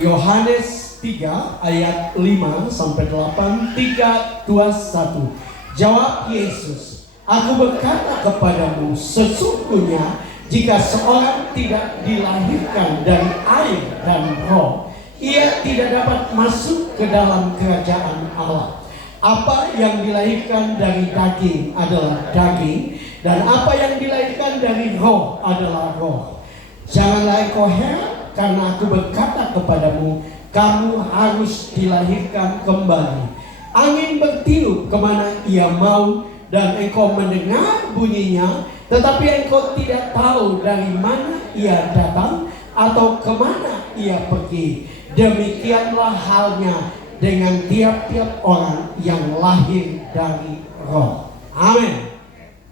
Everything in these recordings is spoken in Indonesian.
Yohanes 3 ayat 5 sampai 8, 3, 2, 1. Jawab Yesus, "Aku berkata kepadamu, sesungguhnya jika seorang tidak dilahirkan dari air dan roh, ia tidak dapat masuk ke dalam kerajaan Allah. Apa yang dilahirkan dari daging adalah daging, dan apa yang dilahirkan dari roh adalah roh. Janganlah engkau heran, karena aku berkata kepadamu, kamu harus dilahirkan kembali. Angin bertiup kemana ia mau, dan engkau mendengar bunyinya, tetapi engkau tidak tahu dari mana ia datang atau kemana ia pergi. Demikianlah halnya dengan tiap-tiap orang yang lahir dari roh." Amin.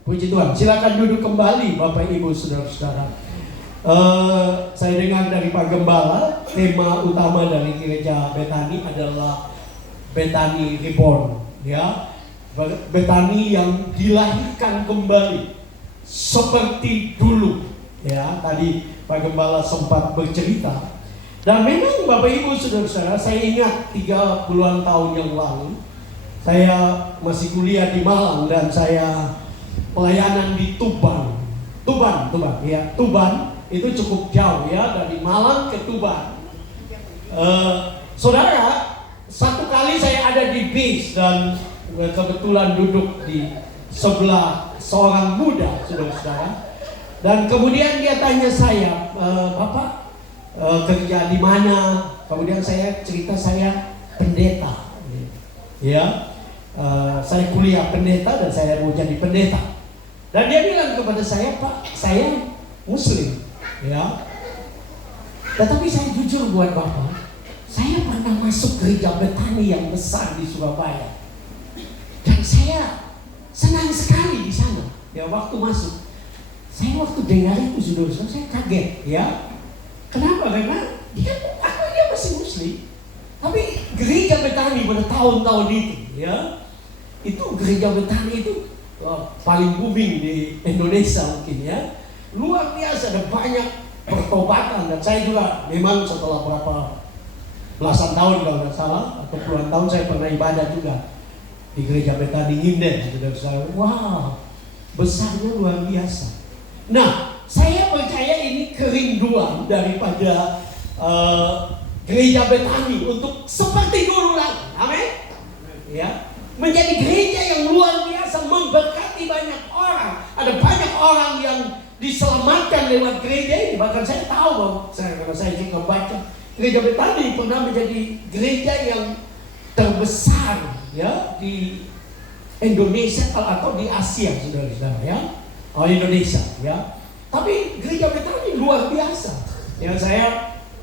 Puji Tuhan. Silakan duduk kembali Bapak Ibu Saudara-saudara. Saya dengar dari Pak Gembala, tema utama dari gereja Bethany adalah Bethany Reborn, ya. Bethany yang dilahirkan kembali seperti dulu, ya. Tadi Pak Gembala sempat bercerita. Dan memang Bapak Ibu Saudara-saudara, saya ingat 30-an tahun yang lalu saya masih kuliah di Malang dan saya pelayanan di Tuban, ya. Tuban itu cukup jauh, ya, dari Malang ke Tuban. Saudara, satu kali saya ada di bis dan kebetulan duduk di sebelah seorang muda, saudara-saudara. Dan kemudian dia tanya saya, "Bapak kerja di mana?" Kemudian saya cerita saya pendeta, ya. Saya kuliah pendeta dan saya mau jadi pendeta. Dan dia bilang kepada saya, "Pak, saya Muslim, ya. Tetapi saya jujur buat Bapak, saya pernah masuk gereja Bethany yang besar di Surabaya. Dan saya senang sekali di sana." Ya, waktu masuk, saya waktu dengar itu saudara, saya kaget, ya. Kenapa? Karena dia masih Muslim. Tapi gereja Bethany pada tahun-tahun itu, ya, itu gereja Bethany itu paling booming di Indonesia mungkin, ya. Luar biasa, ada banyak pertobatan. Dan saya juga memang setelah berapa belasan tahun kalau nggak salah, atau puluhan tahun, saya pernah ibadah juga di gereja Bethany Nginden. Wow, besarnya luar biasa. Nah, saya percaya ini kerinduan daripada gereja Bethany untuk seperti dulu lagi. Amin. Ya, menjadi gereja yang luar biasa, memberkati banyak orang. Ada banyak orang yang diselamatkan lewat gereja ini. Bahkan saya tahu, karena saya juga baca, gereja Bethany pernah menjadi gereja yang terbesar, ya, di Indonesia atau di Asia, saudara-saudara, ya. Indonesia, ya. Tapi gereja Bethany luar biasa. Ya,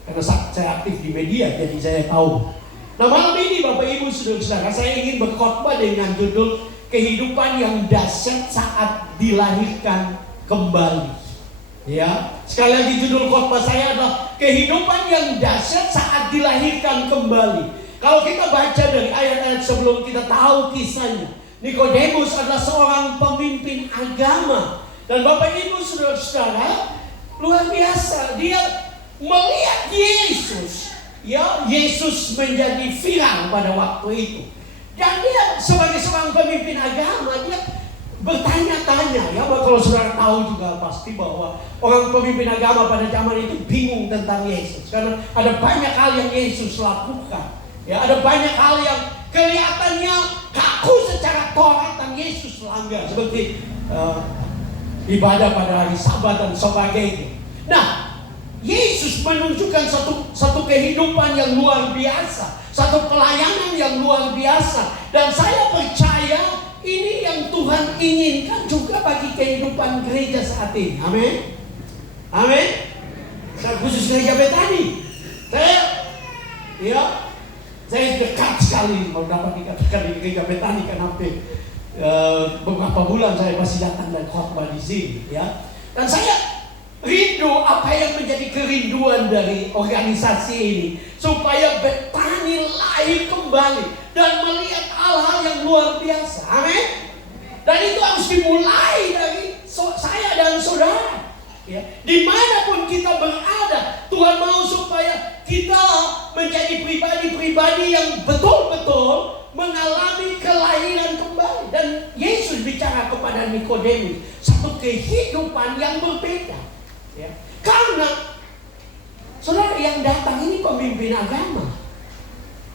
karena saya aktif di media, jadi saya tahu. Nah, malam ini Bapak Ibu Saudara-saudara, saya ingin berkhotbah dengan judul kehidupan yang dahsyat saat dilahirkan kembali. Ya, sekali lagi judul khotbah saya adalah kehidupan yang dahsyat saat dilahirkan kembali. Kalau kita baca dari ayat-ayat sebelum, kita tahu kisahnya. Nikodemus adalah seorang pemimpin agama. Dan Bapak Ibu Saudara-saudara, luar biasa, dia melihat Yesus. Ya, Yesus menjadi viral pada waktu itu. Dan dia sebagai seorang pemimpin agama, dia bertanya-tanya, ya. Kalau saudara tahu juga pasti bahwa orang pemimpin agama pada zaman itu bingung tentang Yesus, karena ada banyak hal yang Yesus lakukan. Ya, ada banyak hal yang kelihatannya kaku secara Taurat dan Yesus langgar, seperti ibadah pada hari Sabat dan sebagainya. Nah, Yesus menunjukkan satu kehidupan yang luar biasa, satu pelayanan yang luar biasa. Dan saya percaya ini yang Tuhan inginkan juga bagi kehidupan gereja saat ini. Amin. Amin. Khusus gereja Bethany. Saya dekat sekali mau dapat dikatakan di gereja Bethany, karena beberapa bulan saya masih datang dan khotbah di sini, ya. Dan saya rindu apa yang menjadi kerinduan dari organisasi ini, supaya Bethany lahir kembali dan melihat hal-hal yang luar biasa. Amin. Dan itu harus dimulai dari saya dan saudara. Ya, dimanapun kita berada, Tuhan mau supaya kita menjadi pribadi-pribadi yang betul-betul mengalami kelahiran kembali. Dan Yesus bicara kepada Nikodemus satu kehidupan yang berbeda. Ya. Karena saudara yang datang ini pemimpin agama.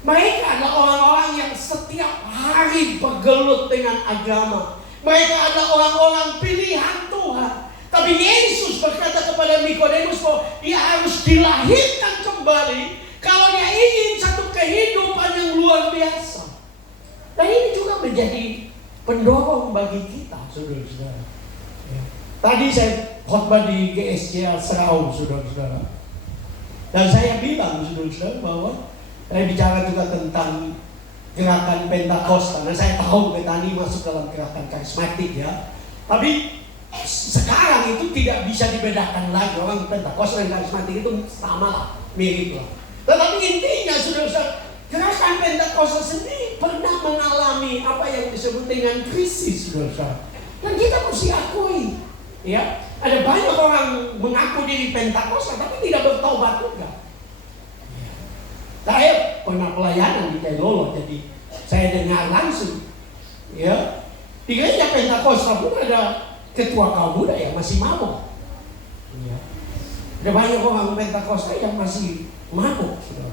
Mereka adalah orang-orang yang setiap hari bergelut dengan agama. Mereka adalah orang-orang pilihan Tuhan. Tapi Yesus berkata kepada Nikodemus bahwa dia harus dilahirkan kembali kalau dia ingin satu kehidupan yang luar biasa. Dan ini juga menjadi pendorong bagi kita, saudara-saudara. Ya. Tadi saya khotbah di GSJ Serau, saudara-saudara. Dan saya bilang, saudara-saudara, bahwa saya bicara juga tentang gerakan Pentakosta. Dan saya tahu Betani masuk dalam gerakan karismatik, ya. Tapi sekarang itu tidak bisa dibedakan lagi. Orang Pentakosta dan karismatik itu sama lah, mirip lah. Tetapi intinya, saudara-saudara, gerakan Pentakosta sendiri pernah mengalami apa yang disebut dengan krisis, saudara-saudara. Dan kita mesti akui, ya, ada banyak orang mengaku diri Pentakosta tapi tidak bertobat juga. Saya pernah pelayanan di Kailolo, jadi saya dengar langsung, ya, di gereja Pentakosta pun ada ketua kaum muda yang masih mabuk. Ya. Ada banyak orang Pentakosta yang masih mabuk, saudara.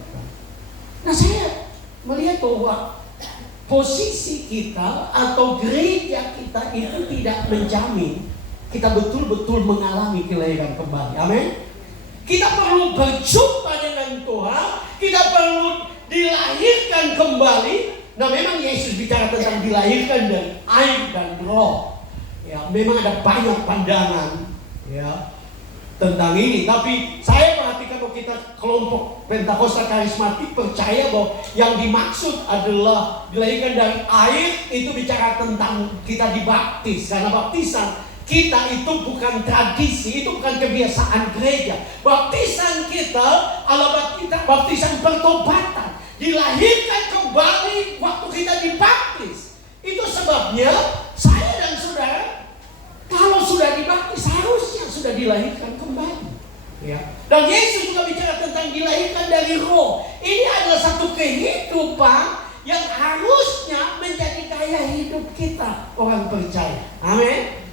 Nah, saya melihat bahwa posisi kita atau gereja kita itu tidak menjamin kita betul-betul mengalami kelahiran kembali. Amin. Kita perlu berjumpa dengan Tuhan, kita perlu dilahirkan kembali. Nah, memang Yesus bicara tentang dilahirkan dari air dan roh. Ya, memang ada banyak pandangan, ya, tentang ini. Tapi saya perhatikan bahwa kita kelompok Pentakosta karismatik percaya bahwa yang dimaksud adalah dilahirkan dari air, itu bicara tentang kita dibaptis. Karena baptisan kita itu bukan tradisi, itu bukan kebiasaan gereja. Baptisan kita adalah baptisan pertobatan. Dilahirkan kembali waktu kita dibaptis. Itu sebabnya saya dan saudara, kalau sudah dibaptis harusnya sudah dilahirkan kembali. Ya. Dan Yesus juga bicara tentang dilahirkan dari roh. Ini adalah satu kehidupan yang harusnya menjadi gaya hidup kita, orang percaya. Amin.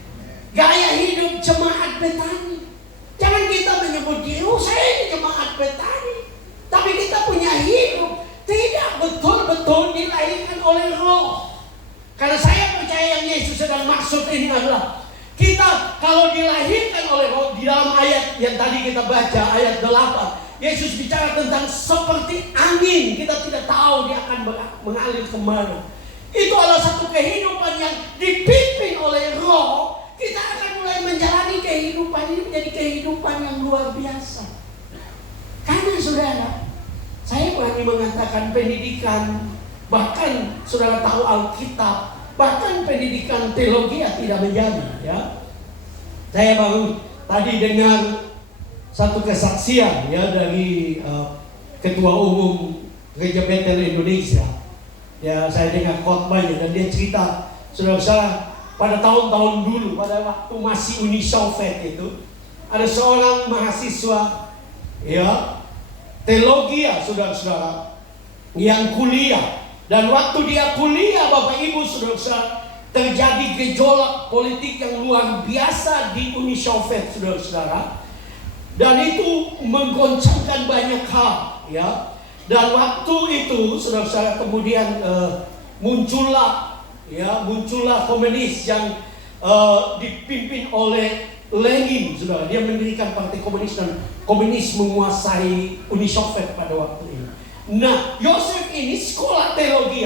Gaya hidup jemaat Betani. Jangan kita menyebut diri, saya ini jemaat Betani, tapi kita punya hidup tidak betul-betul dilahirkan oleh roh. Karena saya percaya yang Yesus sedang maksud ini adalah kita kalau dilahirkan oleh roh. Di dalam ayat yang tadi kita baca, ayat 8, Yesus bicara tentang seperti angin. Kita tidak tahu dia akan mengalir kemana. Itu adalah satu kehidupan yang dipimpin oleh roh. Kita akan mulai menjalani kehidupan ini menjadi kehidupan yang luar biasa. Karena saudara, saya berani mengatakan pendidikan, bahkan saudara tahu Alkitab, bahkan pendidikan teologi tidak menjadi, ya. Saya baru tadi dengar satu kesaksian, ya, dari Ketua Umum Gereja Betel Indonesia. Ya, saya dengar khotbahnya dan dia cerita, saudara-saudara, pada tahun-tahun dulu, pada waktu masih Uni Soviet itu, ada seorang mahasiswa, ya, teologi, ya, saudara-saudara, yang kuliah. Dan waktu dia kuliah, Bapak Ibu, saudara-saudara, terjadi gejolak politik yang luar biasa di Uni Soviet, saudara-saudara. Dan itu menggoncangkan banyak hal, ya. Dan waktu itu, saudara-saudara, kemudian muncullah komunis yang dipimpin oleh Lenin, saudara. Dia mendirikan partai komunis dan komunis menguasai Uni Soviet pada waktu ini. Nah, Yosef ini sekolah teologi,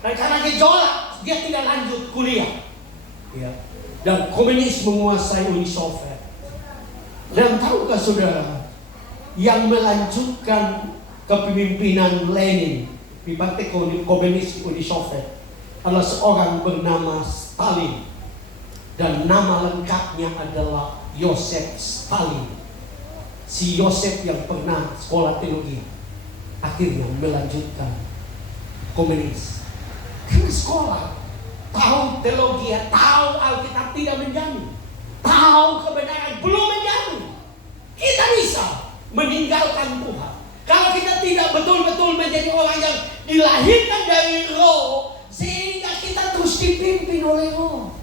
dan karena gejolak dia tidak lanjut kuliah, ya. Dan komunis menguasai Uni Soviet. Dan tahukah saudara, yang melanjutkan kepemimpinan Lenin di partai komunis Uni Soviet adalah seorang bernama Stalin, dan nama lengkapnya adalah Yosef Stalin. Si Yosef yang pernah sekolah teologi akhirnya melanjutkan komunis. Karena sekolah, tahu teologi, tahu Alkitab tidak menjamin. tahu kebenaran, belum menjadi. Kita bisa meninggalkan Tuhan kalau kita tidak betul-betul menjadi orang yang dilahirkan dari Roh, sehingga kita terus dipimpin oleh Roh.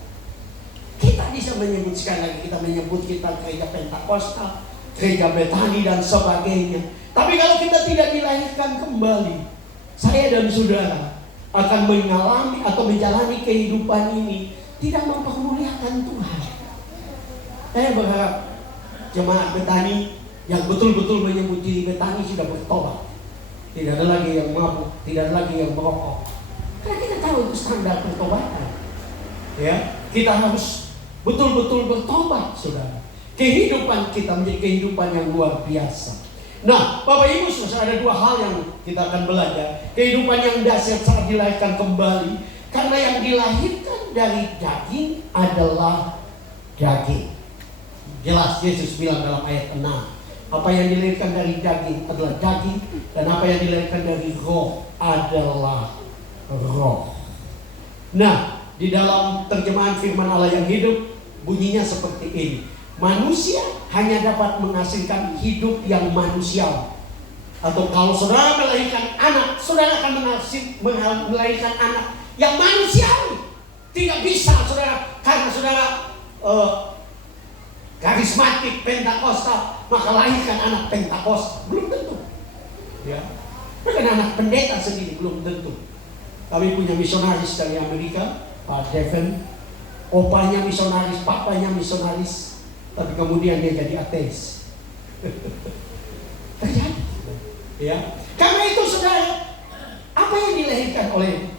Kita bisa menyebut, sekali lagi kita menyebut kita gereja Pentakosta, gereja Betani dan sebagainya. Tapi kalau kita tidak dilahirkan kembali, saya dan saudara akan mengalami atau menjalani kehidupan ini tidak mempermuliakan Tuhan. Saya berharap jemaat Betani yang betul-betul menyebut diri Betani sudah bertobat. Tidak ada lagi yang mabuk, tidak ada lagi yang merokok. Karena kita tahu itu standar pertobatan. Ya, kita harus betul-betul bertobat, saudara. Kehidupan kita menjadi kehidupan yang luar biasa. Nah, Bapak Ibu, saudara, ada dua hal yang kita akan belajar. Kehidupan yang dahsyat saat dilahirkan kembali. Karena yang dilahirkan dari daging adalah daging. Jelas Yesus bilang dalam ayat 6. Apa yang dilahirkan dari daging adalah daging, dan apa yang dilahirkan dari roh adalah roh. Nah, di dalam terjemahan firman Allah yang hidup, bunyinya seperti ini. Manusia hanya dapat menghasilkan hidup yang manusiawi. Atau kalau saudara melahirkan anak, saudara akan melahirkan anak yang manusiawi. Tidak bisa saudara, karena saudara karismatik Pentakosta, maka lahirkan anak Pentakosta. Belum tentu. Ya. Bahkan anak pendeta sendiri belum tentu. Kami punya misionaris dari Amerika, Pak Devin. Opanya misionaris, papanya misionaris, tapi kemudian dia jadi ateis. Terjadi. Ya. Karena itu saudara, apa yang dilahirkan oleh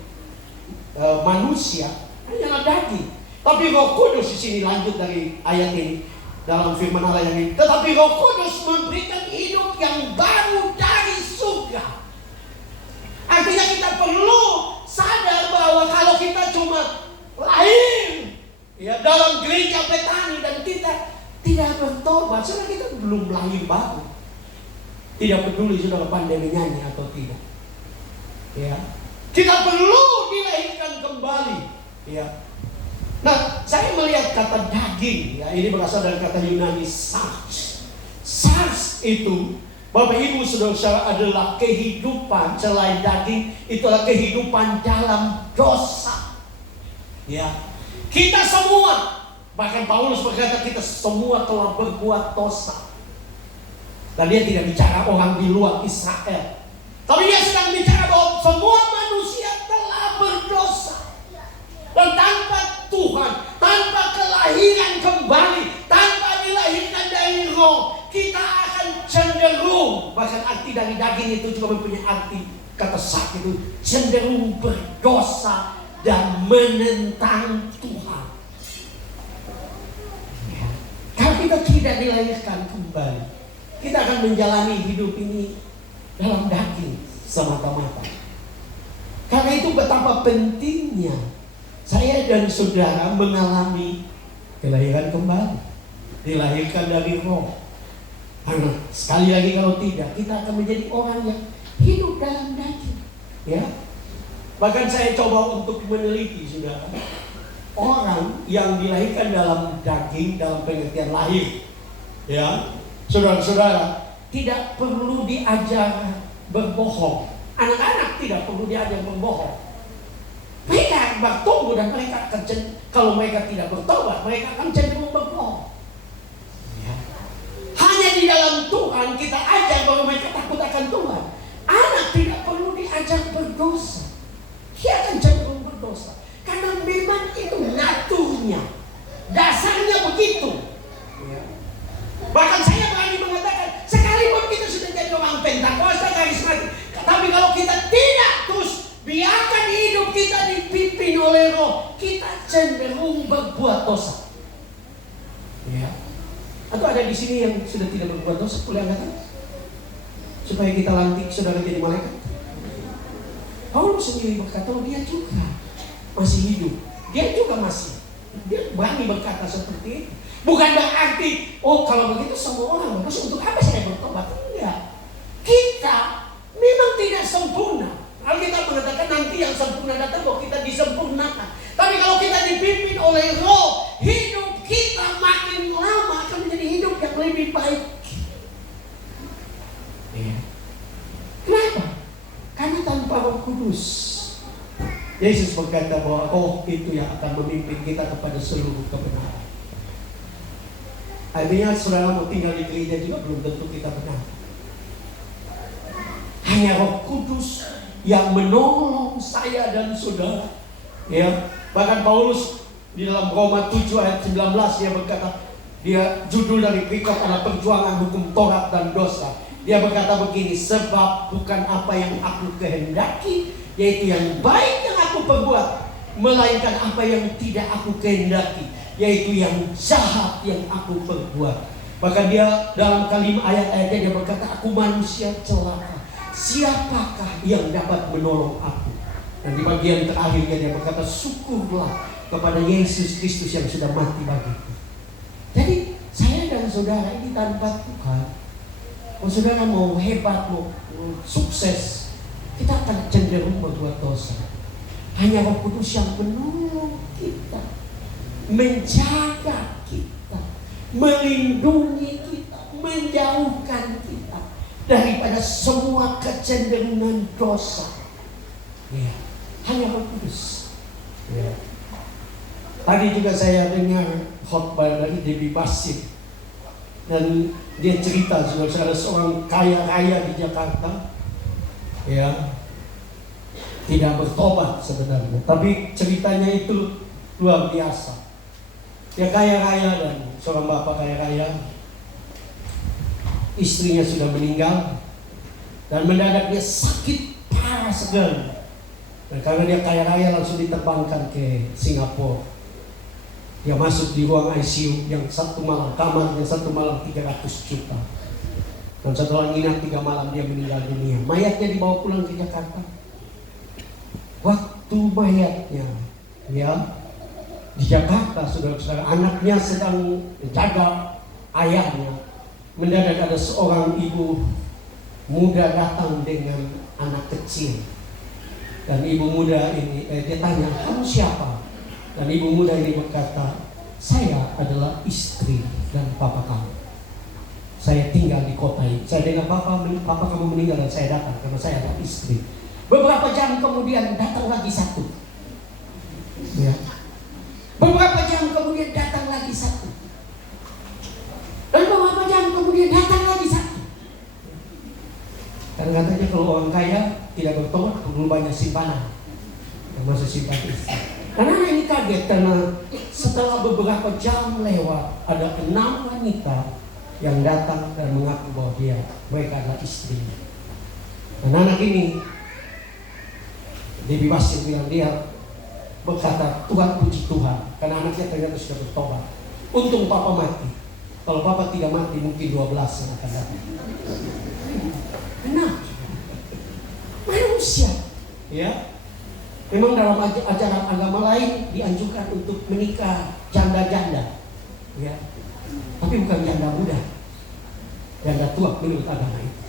manusia hanyalah daging. Tapi Roh Kudus, di sini lanjut dari ayat ini, dalam firman Allah yang ini, tetapi Roh Kudus memberikan hidup yang baru dari surga. Artinya kita perlu sadar bahwa kalau kita cuma lahir ya dalam gereja Betani dan kita tidak bertobat, saudara, kita belum lahir baru. Tidak peduli saudara pandemi nyanyi atau tidak. Ya. Kita perlu dilahirkan kembali. Ya. Nah, saya melihat kata daging, ya, ini berasal dari kata Yunani sarx. Sarx itu, Bapak Ibu saudara, adalah kehidupan selain daging, itulah kehidupan dalam dosa. Ya, kita semua, bahkan Paulus berkata kita semua telah berbuat dosa. Dan dia tidak bicara orang di luar Israel, tapi dia sedang bicara bahwa semua manusia telah berdosa. Dan tanpa Tuhan, tanpa kelahiran kembali, tanpa dilahirkan dari Roh, kita akan cenderung, bahkan arti dari daging itu juga mempunyai arti, kata sarx itu cenderung berdosa dan menentang Tuhan. Ya. Kalau kita tidak dilahirkan kembali, kita akan menjalani hidup ini dalam daging semata-mata. Karena itu betapa pentingnya saya dan saudara mengalami kelahiran kembali, dilahirkan dari Roh. Karena sekali lagi kalau tidak, kita akan menjadi orang yang hidup dalam daging. Ya, bahkan saya coba untuk meneliti, saudara, orang yang dilahirkan dalam daging dalam pengertian lahir, ya, saudara-saudara, tidak perlu diajar berbohong. Anak-anak tidak perlu diajar berbohong. Mereka bertumbuh dan mereka akan kalau mereka tidak bertobat, mereka akan cenderung berbohong. Ya. Hanya di dalam Tuhan kita ajar bahwa mereka takut akan Tuhan. Anak tidak perlu diajar berdosa. Dia akan cenderung berdosa karena memang itu naturnya, dasarnya begitu. Ya. Bahkan saya berani mengatakan, sekalipun kita sudah jadi orang Pentakosta, karismatik, tapi kalau kita tidak terus biarkan hidup kita dipimpin oleh Roh, kita cenderung berbuat dosa. Ya. Atau ada di sini yang sudah tidak berbuat dosa, boleh angkat supaya kita lantik saudara jadi malaikat. Paulus sendiri berkata, dia juga masih hidup, dia juga masih, dia berani berkata seperti itu. Bukan berarti, oh kalau begitu semua orang bagus, untuk apa saya bertobat? Enggak. Kita memang tidak sempurna. Alkitab mengatakan nanti yang sempurna datang bahwa kita disempurnakan. Tapi kalau kita dipimpin oleh Roh, hidup kita makin tanpa Roh Kudus. Yesus berkata bahwa Roh itu yang akan memimpin kita kepada seluruh kebenaran. Artinya saudara mau tinggal di gereja juga belum tentu kita benar. Hanya Roh Kudus yang menolong saya dan saudara. Ya, bahkan Paulus di dalam Roma 7 ayat 19 dia berkata, dia judul dari perikop adalah perjuangan hukum Taurat dan dosa. Dia berkata begini, sebab bukan apa yang aku kehendaki, yaitu yang baik yang aku perbuat, melainkan apa yang tidak aku kehendaki, yaitu yang jahat yang aku perbuat. Bahkan dia dalam kalimat ayat-ayatnya dia berkata, aku manusia celaka, siapakah yang dapat menolong aku? Dan di bagian terakhirnya dia berkata, syukurlah kepada Yesus Kristus yang sudah mati bagiku. Jadi saya dan saudara ini tanpa Tuhan, kalau saudara mau hebat, mau sukses, kita akan cenderung berbuat dosa. Hanya Roh Kudus yang menolong kita, menjaga kita, melindungi kita, menjauhkan kita daripada semua kecenderungan dosa. Ya, hanya Roh Kudus. Ya. Tadi juga saya dengar khotbah dari Debbie Basir, dan dia cerita saudara, seorang kaya raya di Jakarta, ya, tidak bertobat sebenarnya, tapi ceritanya itu luar biasa. Dia kaya raya dan seorang bapak kaya raya, istrinya sudah meninggal dan mendadak dia sakit parah sekali. Dan karena dia kaya raya langsung diterbangkan ke Singapura. Dia masuk di ruang ICU yang satu malam, kamarnya satu malam 300 juta. Dan setelah nginap 3 malam dia meninggal dunia. Mayatnya dibawa pulang ke Jakarta. Waktu mayatnya, ya, di Jakarta, saudara-saudara, anaknya sedang menjaga ayahnya. Mendadak ada seorang ibu muda datang dengan anak kecil. Dan ibu muda ini, dia tanya, kamu siapa? Dan ibu muda ini berkata, saya adalah istri dan papa kamu. Saya tinggal di kota ini. Saya dengar papa kamu meninggal dan saya datang karena saya adalah istri. Beberapa jam kemudian datang lagi satu. Ya. Beberapa jam kemudian datang lagi satu. Dan beberapa jam kemudian datang lagi satu. Dan katanya kalau orang kaya tidak bertobat perlu banyak simpanan, termasuk simpan istri. Karena ini kaget karena setelah beberapa jam lewat ada 6 wanita yang datang dan mengaku bahwa mereka adalah istrinya. Dan anak ini Debbie Basir bilang, dia berkata, Tuhan puji Tuhan karena anaknya ternyata sudah bertobat. Untung papa mati. Kalau papa tidak mati mungkin 12 yang akan datang. Enak. Manusia, ya. Memang dalam ajaran agama lain dianjurkan untuk menikah janda-janda, ya. Tapi bukan janda muda, janda tua menurut agama itu.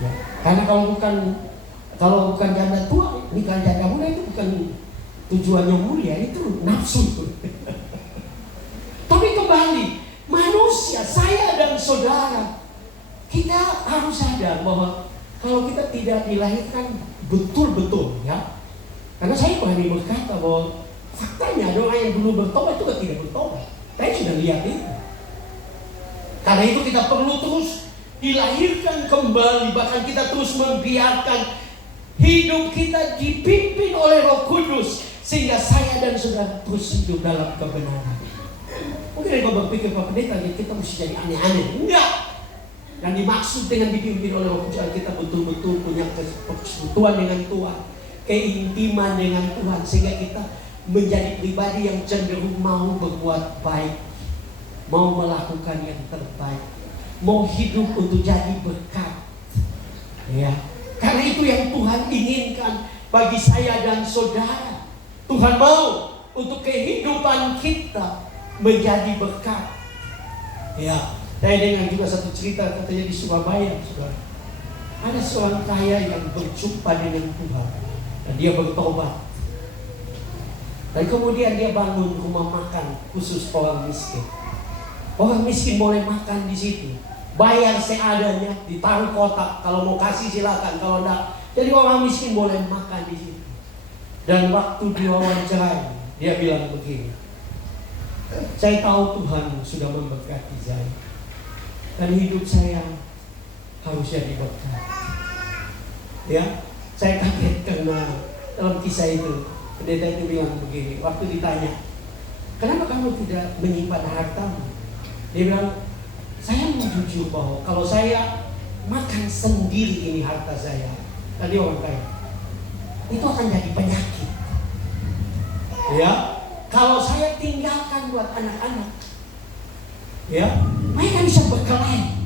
Ya. Karena kalau bukan janda tua, nikah janda muda itu bukan tujuannya mulia, itu nafsu itu. Tapi kembali, manusia, saya dan saudara, kita harus sadar bahwa kalau kita tidak dilahirkan betul-betul, ya. Karena saya berani berkata bahwa faktanya ada orang yang dulu bertobat juga tidak bertobat. Saya sudah lihat itu. Karena itu kita perlu terus dilahirkan kembali. Bahkan kita terus membiarkan hidup kita dipimpin oleh Roh Kudus, sehingga saya dan saudara terus hidup dalam kebenaran. Mungkin kalau berpikir Pak Pendeta kita mesti jadi aneh-aneh. Enggak. Dan dimaksud dengan dipimpin oleh Roh Kudus, kita betul-betul punya persekutuan dengan Tuhan, keintiman dengan Tuhan, sehingga kita menjadi pribadi yang cenderung mau berbuat baik, mau melakukan yang terbaik, mau hidup untuk jadi berkat. Ya, karena itu yang Tuhan inginkan bagi saya dan saudara. Tuhan mau untuk kehidupan kita menjadi berkat. Ya. Saya dengar juga satu cerita, katanya di Surabaya, saudara. Ada seorang kaya yang berjumpa dengan Tuhan dan dia bertobat. Dan kemudian dia bangun rumah makan khusus orang miskin. Orang miskin boleh makan di situ, bayar seadanya, ditaruh kotak. Kalau mau kasih silakan, kalau enggak Jadi orang miskin boleh makan di situ. Dan waktu diwawancarai, dia bilang begini, saya tahu Tuhan sudah memberkati saya, dan hidup saya harus jadi berkat. Ya, saya kaget karena dalam kisah itu pendeta itu bilang begini, waktu ditanya, kenapa kamu tidak menyimpan hartamu? Dia bilang, saya mau jujur bahwa kalau saya makan sendiri ini harta saya, tadi orang kaya, itu akan jadi penyakit. Ya, kalau saya tinggalkan buat anak-anak, ya, mereka bisa berkelahi.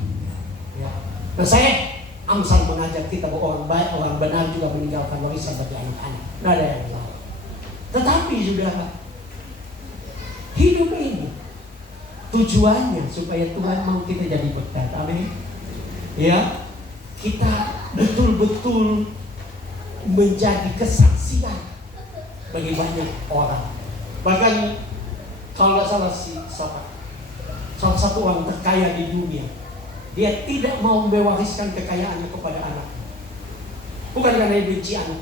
Ya. Nah, saya Amsal mengajak kita bahwa orang baik, orang benar juga meninggalkan warisan bagi anak-anak. Tidak ada yang salah. Tetapi saudara, hidup ini tujuannya supaya Tuhan mau kita jadi berkat. Amin. Ya, kita betul-betul menjadi kesaksian bagi banyak orang. Bahkan kalau nggak salah salah satu orang terkaya di dunia, dia tidak mau mewariskan kekayaannya kepada anak. Bukan karena dia benci anak.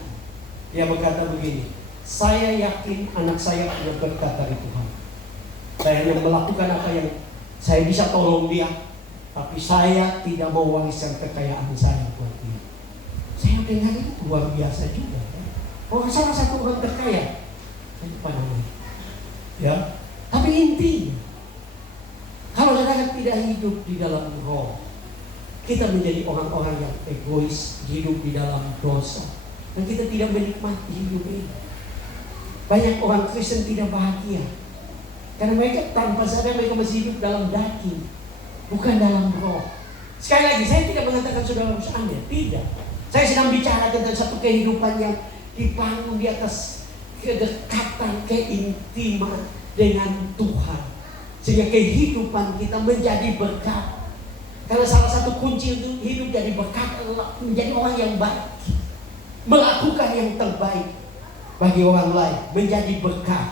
Dia berkata begini, saya yakin anak saya punya berkat dari Tuhan. Saya hanya melakukan apa yang saya bisa tolong dia, tapi saya tidak mau wariskan kekayaan saya buat dia. Saya dengar itu luar biasa juga. Orang salah satu orang terkaya, ya. Tapi intinya, kalau saudara tidak hidup di dalam roh, kita menjadi orang-orang yang egois, hidup di dalam dosa, dan kita tidak menikmati hidup ini. Banyak orang Kristen tidak bahagia karena mereka tanpa sadar mereka masih hidup dalam daging, bukan dalam roh. Sekali lagi, saya tidak mengatakan saudara harus aneh, tidak. Saya sedang bicara tentang satu kehidupan yang dibangun di atas kedekatan, keintiman dengan Tuhan, sehingga kehidupan kita menjadi berkat. Karena salah satu kunci untuk hidup jadi berkat adalah menjadi orang yang baik, melakukan yang terbaik bagi orang lain, menjadi berkat.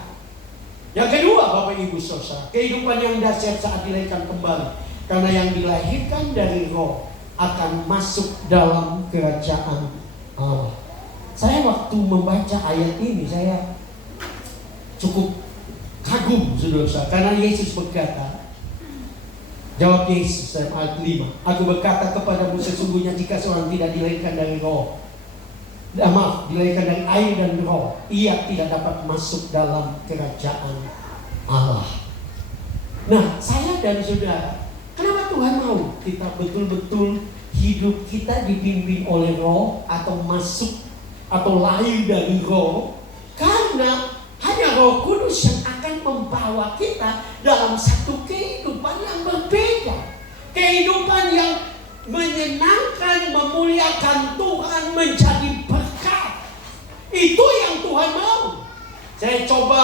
Yang kedua, Bapak Ibu Saudara, kehidupan yang dahsyat saat dilahirkan kembali, karena yang dilahirkan dari roh akan masuk dalam kerajaan Allah. Saya waktu membaca ayat ini, saya cukup kagum, saudara, karena Yesus berkata, jawab Yesus dalam ayat 5, aku berkata kepadamu sesungguhnya jika seorang tidak dilahirkan dari roh, dilahirkan dari air dan roh, ia tidak dapat masuk dalam kerajaan Allah. Nah, saya dan saudara, kenapa Tuhan mau kita betul-betul hidup kita dipimpin oleh roh atau masuk atau lahir dari roh? Karena hanya Roh Kudus yang akan membawa kita dalam satu kehidupan yang berbeda, kehidupan yang menyenangkan, memuliakan Tuhan, menjadi berkat. Itu yang Tuhan mau. Saya coba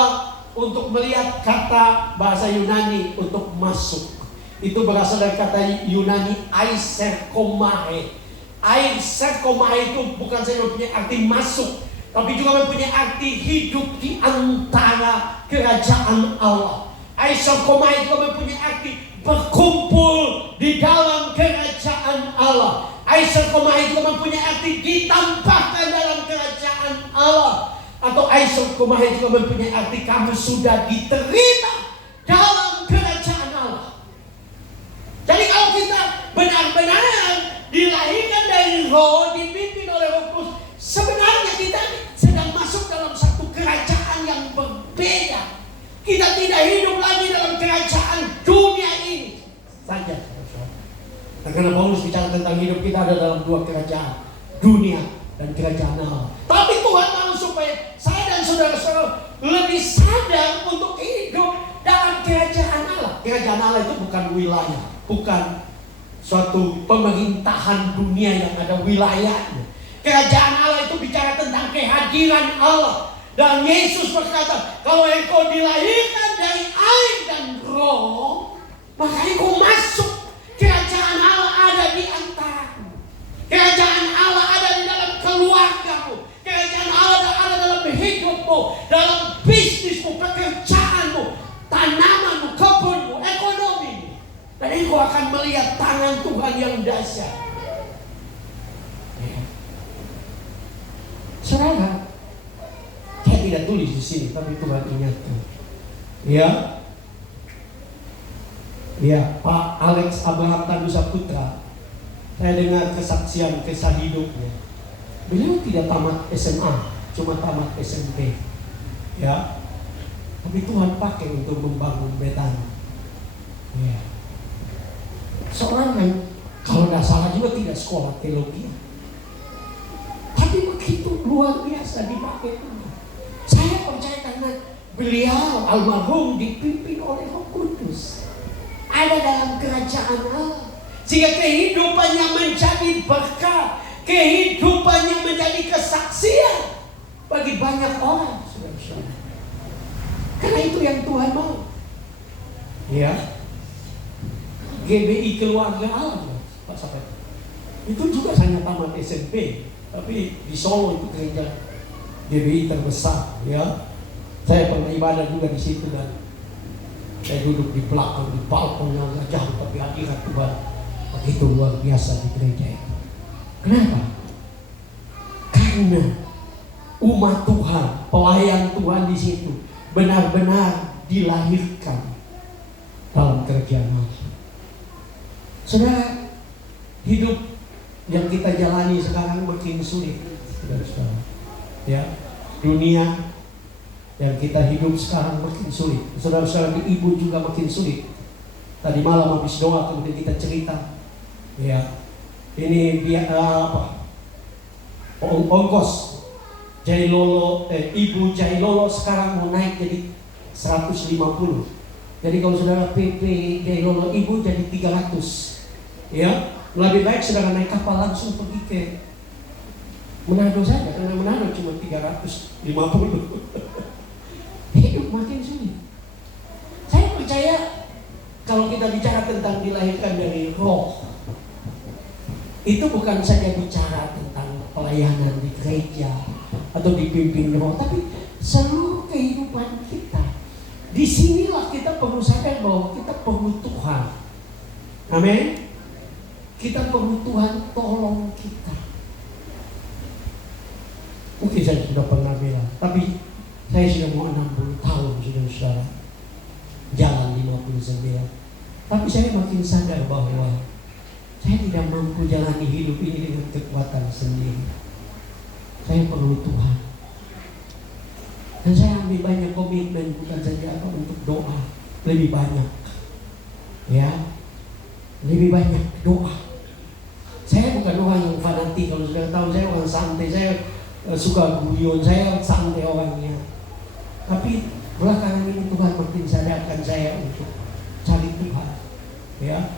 untuk melihat kata bahasa Yunani untuk masuk. Itu berasal dari kata Yunani aiserkomae. Aiserkomae itu bukan saja mempunyai arti masuk, tapi juga mempunyai arti hidup di antara kerajaan Allah. Aiserkomae juga mempunyai arti berkumpul di dalam kerajaan Allah. Aiserkomae juga mempunyai arti ditambahkan dalam kerajaan Allah. Atau aiserkomae juga mempunyai arti kamu sudah diterima dalam kerajaan Allah. Jadi kalau kita benar-benar dilahirkan dari roh, dipimpin oleh Roh Kudus, sebenarnya kita sedang masuk dalam satu kerajaan yang berbeda. Kita tidak hidup lagi dalam kerajaan dunia ini saja. Nah, karena Paulus bicara tentang hidup kita ada dalam dua kerajaan, dunia dan kerajaan Allah. Tapi Tuhan mau supaya saya dan saudara-saudara lebih sadar untuk hidup dalam kerajaan Allah. Kerajaan Allah itu bukan wilayah, bukan suatu pemerintahan dunia yang ada wilayahnya. Kerajaan Allah itu bicara tentang kehadiran Allah. Dan Yesus berkata, kalau engkau dilahirkan dari air dan roh, maka engkau masuk. Kerajaan Allah ada di antaramu. Kerajaan Allah ada di dalam keluargamu. Kerajaan Allah ada dalam hidupmu, dalam bisnismu, pekerjaanmu, tanamanmu, kebunmu, ekonomimu. Dan engkau akan melihat tangan Tuhan yang dahsyat. saudara, saya tidak tulis di sini, tapi Tuhan ingatkan. Ya, Pak Alex Abraham Tanusa Putra, saya dengar kesaksian kisah hidupnya. Beliau tidak tamat SMA, cuma tamat SMP. Ya, tapi Tuhan pakai untuk membangun Betani. Ya. Seorang yang kalau tidak salah juga tidak sekolah teologi, tapi begitu luar biasa dipakai Tuhan. Saya percaya karena beliau almarhum dipimpin oleh Roh Kudus, ada dalam kerajaan Allah, sehingga kehidupannya menjadi berkat, kehidupannya menjadi kesaksian bagi banyak orang. Karena itu yang Tuhan mau. Ya, GBI Keluarga Allah, Pak Sahabat. Itu juga hanya tamat SMP, tapi di Solo itu gereja GBI terbesar. Ya, saya pernah ibadah juga di situ dan saya duduk di belakang di balkon yang agak jauh, tapi hadirat Tuhan begitu luar biasa di gereja itu. Kenapa? Karena umat Tuhan, pelayan Tuhan di situ benar-benar dilahirkan dalam kerjaan Allah. Saudara, hidup yang kita jalani sekarang makin sulit, saudara-saudara. Ya, dunia yang kita hidup sekarang makin sulit. Saudara-saudara, di ibu juga makin sulit. Tadi malam habis doa kemudian kita cerita, ya, ini ongkos Jailolo, ibu Jailolo sekarang mau naik jadi 150. Jadi kalau saudara PP Jailolo ibu jadi 300. Ya, lebih baik saudara naik kapal langsung pergi ke Manado saja, karena Manado cuma 350. Hidup makin sulit. Saya percaya kalau kita bicara tentang dilahirkan dari roh, itu bukan saja bicara tentang pelayanan di gereja atau dipimpin roh, tapi seluruh kehidupan kita. Disinilah kita perlu sadar bahwa kita perlu Tuhan. Amin. Kita perlu Tuhan tolong kita. Mungkin saya sudah pernah bilang, tapi saya sudah mau 60 tahun saudara, jalan 59. Tapi saya makin sadar bahwa saya tidak mampu jalani hidup ini dengan kekuatan sendiri. Saya perlu Tuhan. Dan saya ambil banyak komitmen, bukan saja untuk doa, lebih banyak. Ya, lebih banyak doa. Saya bukan orang yang fanatik, kalau sudah tahu saya orang santai, saya suka guyon, saya santai orangnya. Tapi belakangan ini Tuhan makin sadarkan saya untuk cari Tuhan. Ya,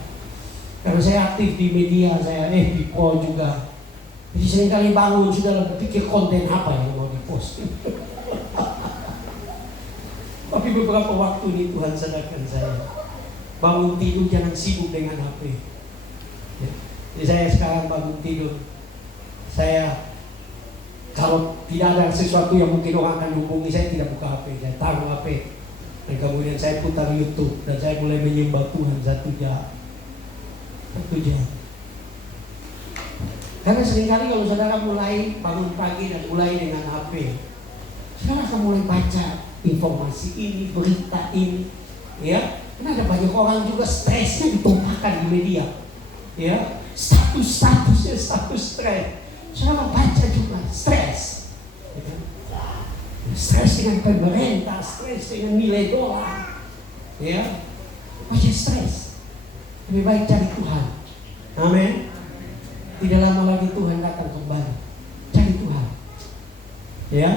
karena saya aktif di media, saya di Pro juga. Jadi seringkali bangun sudah berpikir konten apa yang mau dipost. Tapi beberapa waktu ini Tuhan sadarkan saya, bangun tidur jangan sibuk dengan HP. Ya. Jadi saya sekarang bangun tidur, saya kalau tidak ada sesuatu yang mungkin orang akan hubungi, saya tidak buka HP, saya taruh HP. Dan kemudian saya putar YouTube dan saya mulai menyembah Tuhan 1 jam. Karena seringkali kalau saudara mulai bangun pagi dan mulai dengan HP, saudara akan mulai baca informasi ini, berita ini, ya. Karena ada banyak orang juga stresnya ditumpahkan di media, ya. Status stres. Saudara baca juga stres, ya. Stres dengan pemerintah, stres dengan nilai dolar, ya. Baca stres. Lebih baik cari Tuhan. Amin. Tidak lama lagi Tuhan datang kembali. Cari Tuhan. Ya.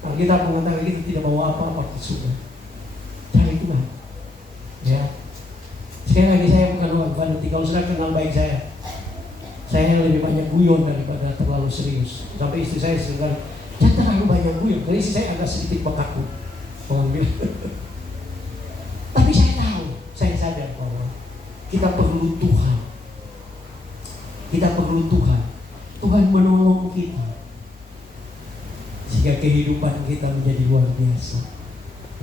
Kalau kita mengatakan kita tidak bawa apa-apa ke surga, cari Tuhan. Ya. Sekali lagi saya bukan orang fanatik. Kalau sudah kenal baik saya lebih banyak guyon daripada terlalu serius. Sampai istri saya sekali, jangan terlalu banyak guyon. Karena istri saya agak sedikit bertakut. Tapi saya sadar bahwa kita perlu Tuhan. Kita perlu Tuhan. Tuhan menolong kita sehingga kehidupan kita menjadi luar biasa.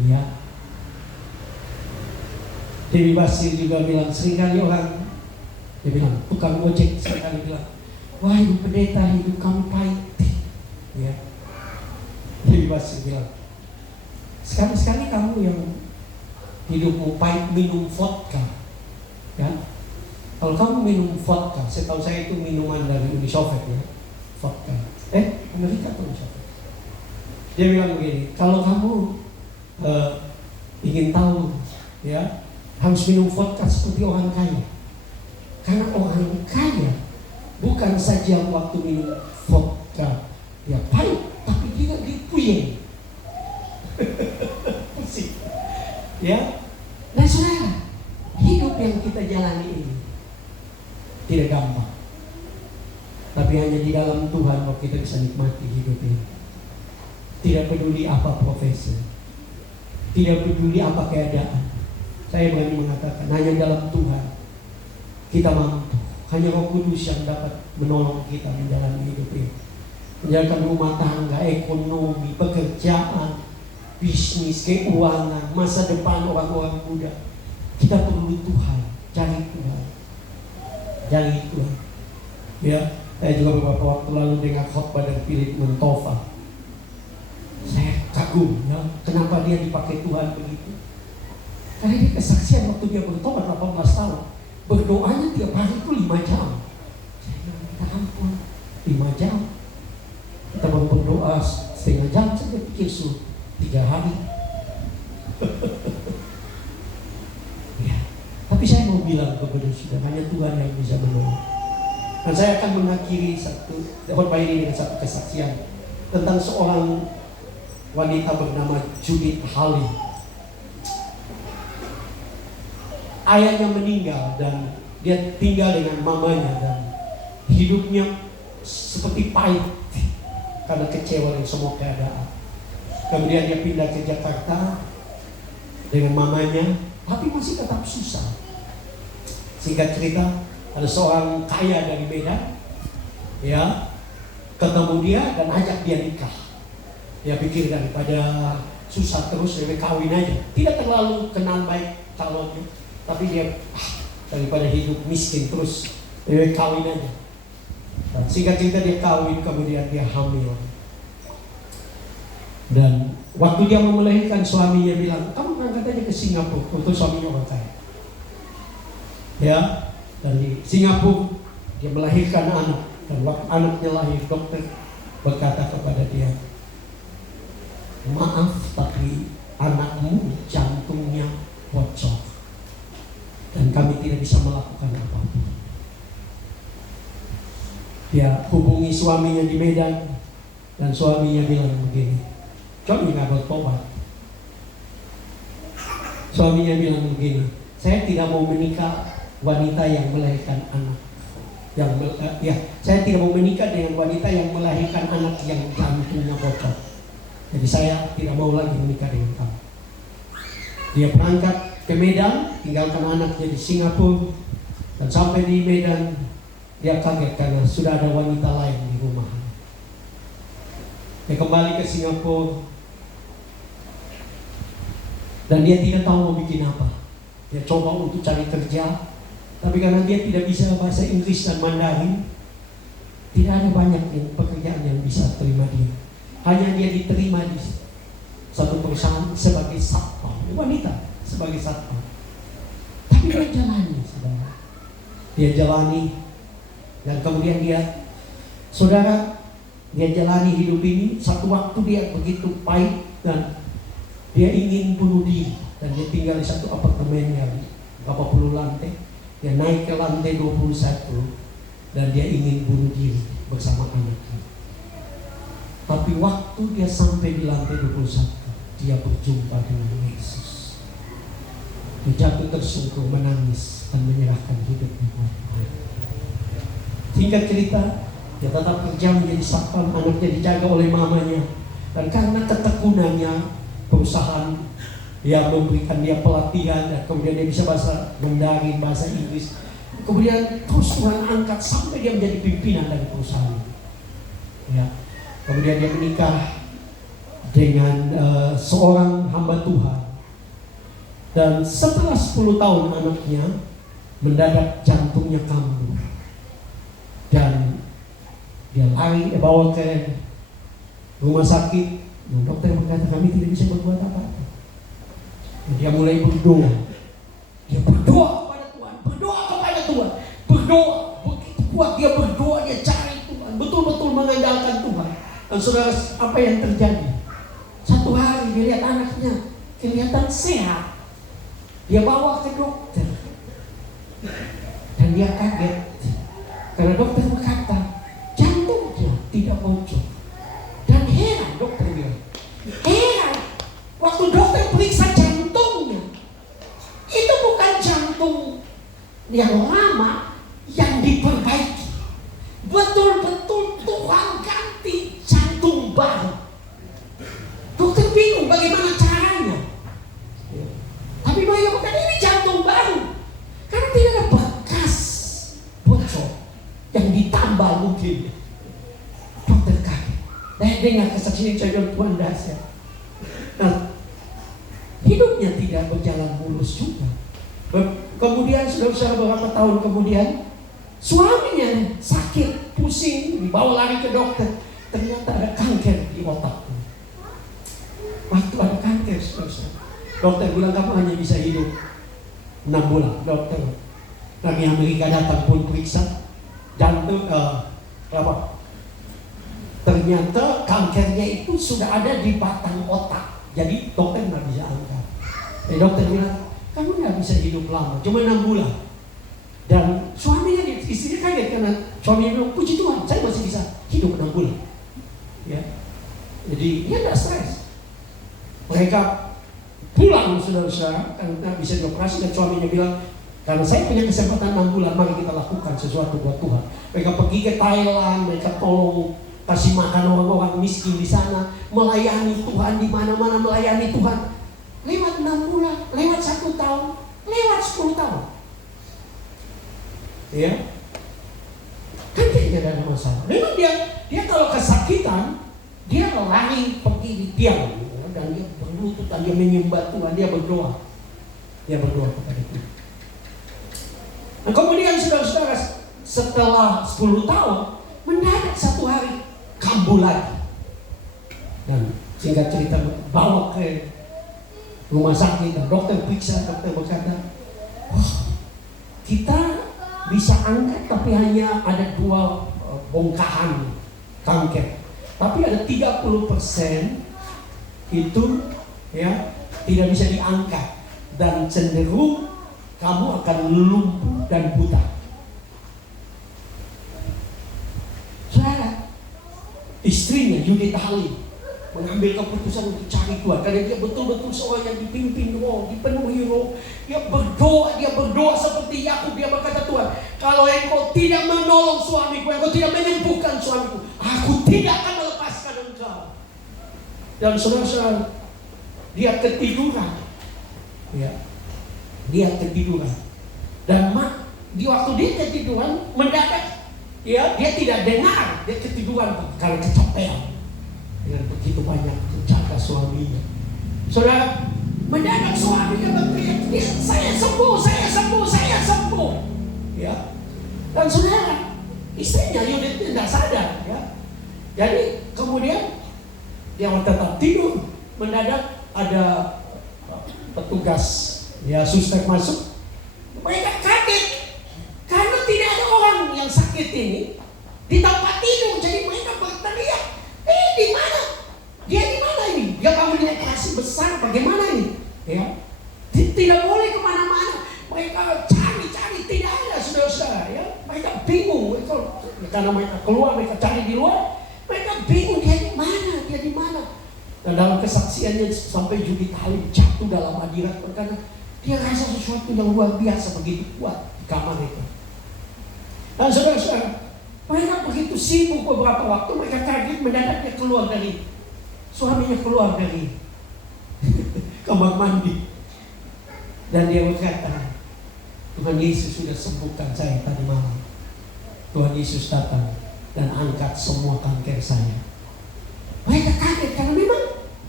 Ya. Dewi Basir juga bilang, seringkali orang dia bilang, tukang ojek seringkali bilang, wah ibu pendeta hidup kamu pahit. Ya. bebas, dia bilang, sekali-sekali kamu yang hidupmu pahit minum vodka, ya. Kalau kamu minum vodka, setahu saya itu minuman dari Uni Soviet, ya, vodka. Amerika atau Uni Soviet. Dia bilang begini, kalau kamu ingin tahu, ya, harus minum vodka seperti orang kaya. Karena orang kaya bukan saja waktu minum vodka ya pahit, tapi dia puyeng. Pusing. Ya. Nah saudara, hidup yang kita jalani ini tidak gampang. Tapi hanya di dalam Tuhan kok kita bisa nikmati hidup ini. Tidak peduli apa profesi, tidak peduli apa keadaan. Saya berani mengatakan hanya dalam Tuhan kita mampu. Hanya Roh Kudus yang dapat menolong kita menjalani hidup ini, menjalankan rumah tangga, ekonomi, pekerjaan, bisnis, keuangan, masa depan orang-orang muda. Kita perlu Tuhan, cari Tuhan, cari Tuhan. Ya, saya juga beberapa waktu lalu dengar khotbah dari Philip Mentova. Saya kagum, ya, kenapa dia dipakai Tuhan begitu? Karena dia kesaksian waktu dia bertobat 18 tahun. Berdoanya tiap hari itu 5 jam. Saya bilang, minta ampun, 5 jam. Kita baru berdoa setengah jam saja, pikir 3 hari. Ya. Tapi saya mau bilang kepada saudara, hanya Tuhan yang bisa menolong. Dan saya akan mengakhiri khotbah ini dengan satu kesaksian tentang seorang wanita bernama Judith Halley. Ayahnya meninggal dan dia tinggal dengan mamanya, dan hidupnya seperti pahit karena kecewa dengan semua keadaan. Kemudian dia pindah ke Jakarta dengan mamanya, tapi masih tetap susah. Singkat cerita, ada seorang kaya dari Medan, ya, ketemu dia dan ajak dia nikah. Dia pikir daripada susah terus, dia kawin aja. Tidak terlalu kenal baik calonnya, tapi dia daripada hidup miskin terus, dia kawin aja. Dan singkat cerita dia kawin, kemudian dia hamil. Dan waktu dia mau melahirkan, suaminya bilang, kamu berangkat aja ke Singapura. Untuk suaminya orang kaya, ya. Dan di Singapura dia melahirkan anak. Dan waktu anaknya lahir, dokter berkata kepada dia, maaf, tapi anakmu jantungnya bocor dan kami tidak bisa melakukan apapun. Dia hubungi suaminya di Medan, dan suaminya bilang begini, coba nggak bertobat. Suaminya bilang begini, saya tidak mau menikah wanita yang melahirkan anak. Saya tidak mau menikah dengan wanita yang melahirkan anak yang jantungnya bocor. Jadi saya tidak mau lagi menikah dengan kamu. Dia berangkat ke Medan, tinggalkan anaknya di Singapura, dan sampai di Medan dia kaget karena sudah ada wanita lain di rumah. Dia kembali ke Singapura dan dia tidak tahu mau bikin apa. Dia coba untuk cari kerja, tapi karena dia tidak bisa bahasa Inggris dan Mandarin, tidak ada banyak pekerjaan yang bisa terima dia. Hanya dia diterima di satu perusahaan sebagai satpam, wanita sebagai satpam. Tapi dia jalani, saudara. Dia jalani, dan kemudian saudara, dia jalani hidup ini. Satu waktu dia begitu pahit dan dia ingin bunuh diri, dan dia tinggal di satu apartemen yang berapa puluh lantai. Dia naik ke lantai 21 dan dia ingin bunuh diri bersama anaknya. Tapi waktu dia sampai di lantai 21, dia berjumpa dengan Yesus. Dia jatuh tersungkur, menangis dan menyerahkan hidupnya kepada Tuhan. Singkat cerita, dia tetap kerja menjadi satpam, anaknya dijaga oleh mamanya. Dan karena ketekunannya, perusahaan yang memberikan dia pelatihan, dan kemudian dia bisa bahasa Mandarin, bahasa Inggris. Kemudian terus Tuhan angkat sampai dia menjadi pimpinan dari perusahaan. Ya. Kemudian dia menikah dengan seorang hamba Tuhan. Dan setelah 10 tahun anaknya mendadak jantungnya kambuh. Dan dia bawa ke rumah sakit, Dokter berkata, kami tidak bisa berbuat apa-apa. Dia mulai berdoa. Dia berdoa kepada Tuhan, berdoa kepada Tuhan, berdoa. Begitu kuat dia berdoa, dia cari Tuhan, betul-betul mengandalkan Tuhan. Dan saudara, apa yang terjadi? Satu hari dia lihat anaknya kelihatan sehat. Dia bawa ke dokter. Dan dia kaget. Karena dokter berkata, jantungnya tidak bocor. Dan heran, dokter bilang, heran. Waktu dokter periksa jantungnya, itu bukan jantung yang lama yang diperbaiki. Betul-betul Tuhan ganti jantung baru. Dokter bingung bagaimana caranya. Tapi mereka berkata, ini jantung baru. Karena tidak ada bekas bocor yang ditambal mungkin. Dokter kaget. Saya dengar kesaksian saya, Tuhan dahsyat. Nah, hidupnya tidak berjalan mulus juga. Kemudian saudara-saudara, beberapa tahun kemudian suaminya sakit, pusing, dibawa lari ke dokter. Ternyata ada kanker di otak. Waktu ada kanker, saudara-saudara, dokter bilang kamu hanya bisa hidup 6 bulan. Dokter dari Amerika datang pun periksa jantung, ternyata kankernya itu sudah ada di batang otak. Jadi dokter nggak bisa angkat. Dokter bilang, kamu nggak bisa hidup lama, cuma 6 bulan. Dan suaminya, istrinya kaget karena suaminya bilang, puji Tuhan, saya masih bisa hidup 6 bulan. Ya, jadi dia nggak stres. Mereka pulang, saudara-saudara, karena bisa dioperasi, dan suaminya bilang, karena saya punya kesempatan 6 bulan, mari kita lakukan sesuatu buat Tuhan. Mereka pergi ke Thailand, mereka tolong kasih makan orang-orang miskin di sana, melayani Tuhan di mana-mana, melayani Tuhan. Lewat 6 bulan, lewat 1 tahun, lewat 10 tahun. Ya, kan tidak ada masalah. Memang dia kalau kesakitan, dia lari pergi di tiang, dan dia berlutut, dan dia menyembah Tuhan, dia berdoa. Dia berdoa kepada Tuhan. Nah, kemudian saudara-saudara, setelah 10 tahun, mendadak satu hari kambuh lagi. Dan singkat cerita, bawa ke rumah sakit, dan dokter periksa, dokter berkata, kita bisa angkat tapi hanya ada 2 bongkahan kanker. Tapi ada 30% itu ya tidak bisa diangkat, dan cenderung kamu akan lumpuh dan buta. Saudara, istrinya Judith Halim mengambil keputusan untuk cari Tuhan, karena dia betul-betul seorang yang dipimpin roh, dipenuhi roh. Dia berdoa seperti Yakub. Dia berkata, Tuhan, kalau engkau tidak menolong suamiku, engkau tidak menyembuhkan suamiku, aku tidak akan melepaskan engkau. Dan saudara-saudara, dia ketiduran. Ya, dia ketiduran. Dan di waktu dia ketiduran, mendadak ya, dia tidak dengar, dia ketiduran karena kecapean. Dengan begitu banyak menjaga suaminya. Saudara, mendadak suaminya berteriak, saya sembuh, saya sembuh, saya sembuh. Ya. Dan saudara, istrinya Yudit tidak sadar. Ya. Jadi kemudian dia tetap tidur. Mendadak ada petugas, ya, suster masuk. Mereka kaget karena tidak ada orang yang sakit ini di tempat tidur. Jadi mereka berteriak, di mana? Dia di mana ini? Dia bangun operasi besar, bagaimana ini? Ya, tidak boleh kemana-mana. Mereka cari, tidak ada, saudara-saudara. Ya, mereka bingung. Karena mereka keluar, mereka cari di luar. Mereka bingung, dia di mana? Dia di mana? Dan dalam kesaksiannya sampai Judith Halim jatuh dalam hadirat, karena dia rasa sesuatu yang luar biasa begitu kuat di kamar itu. Dan saudara-saudara, mereka begitu sibuk beberapa waktu, mereka kaget mendadak dia keluar dari, suaminya keluar dari kamar mandi. Dan dia berkata, Tuhan Yesus sudah sembuhkan saya tadi malam. Tuhan Yesus datang dan angkat semua kanker saya. Mereka kaget karena memang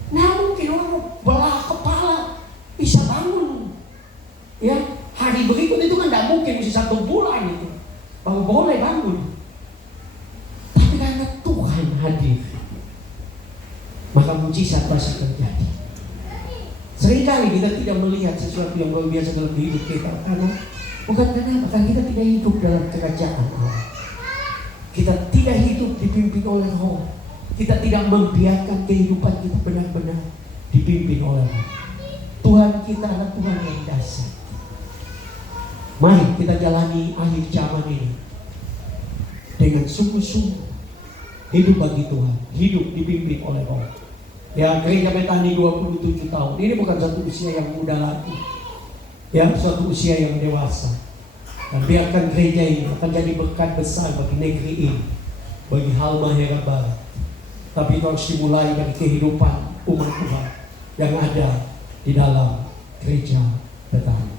nggak mungkin orang belah kepala bisa bangun. Ya, hari berikut itu kan nggak mungkin, mesti 1 bulan itu baru boleh bangun. Karena Tuhan hadir, maka mujizat pasti terjadi. Seringkali kita tidak melihat sesuatu yang luar biasa dalam hidup kita bukan karena kita tidak hidup dalam kerajaan Allah. Kita tidak hidup dipimpin oleh Roh. Kita tidak membiarkan kehidupan kita benar-benar dipimpin oleh Roh. Tuhan kita adalah Tuhan yang dahsyat. Mari kita jalani akhir zaman ini dengan sungguh-sungguh hidup bagi Tuhan, hidup dipimpin oleh Roh. Ya, gereja Betani 27 tahun. Ini bukan satu usia yang muda lagi. Ya, suatu usia yang dewasa. Dan biarkan gereja ini akan jadi berkat besar bagi negeri ini, bagi Halmahera Barat. Tapi itu harus dimulai dari kehidupan umat Tuhan yang ada di dalam gereja Betani.